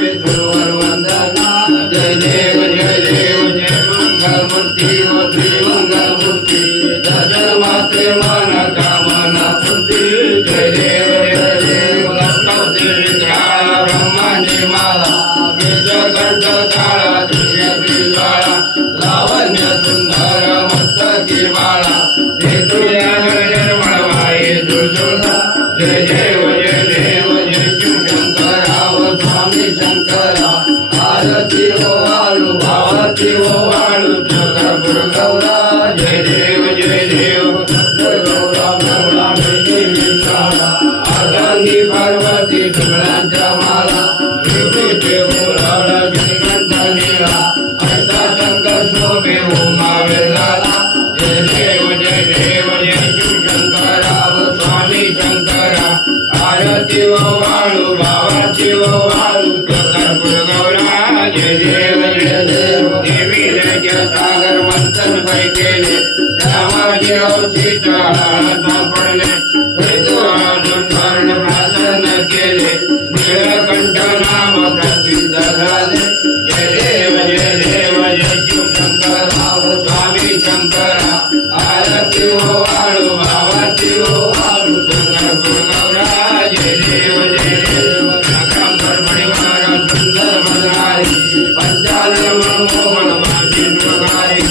विठुवर वंदना जय देव जय देव जय मंगलमूर्ती व श्री मंगलमूर्ती दर्शन मात्रे मन कामना पूर्ती जय देव दत्तावती विग्रहाला ब्रह्मांडी माला केशकंठ काळा दिव्य श्रीज्वाळा लावण्य सुंदर मस्तकी बाळा हे तुझ्या निर्मळ वाई दुर्जुळा जय देव जय देव जय शिवशंकरा व स्वामी शंकरा आरती ओ वाळू भावती ओ वाळू जगद्गुरु गौरा जय देव गौरा गौरा विशाला अर्धांगी पार्वती सगळ्यांच्या माला विभूती गुलाल श्रीकंठ नीला ऐसा शंकर शोभे उमा वेलाला जय देव जय शिवशंकरा व स्वामी शंकरा आरती ओ वाळू भावाती ओ वाळू जगद्गुरु गौरा जय देव देवी लय सागर मंथन पै केले रामाजी सापडले भाषण केले नीलकंठ नाम प्रसिद्ध झाले जय देव जय शिवशंकरा व स्वामी शंकरा आरती ओ वाळू भावाती ओ वाळू जगद्गुरु गौरा जय देव नागांबर परिवार सुंदर मदारी पंचाल मोहन माझी नगारी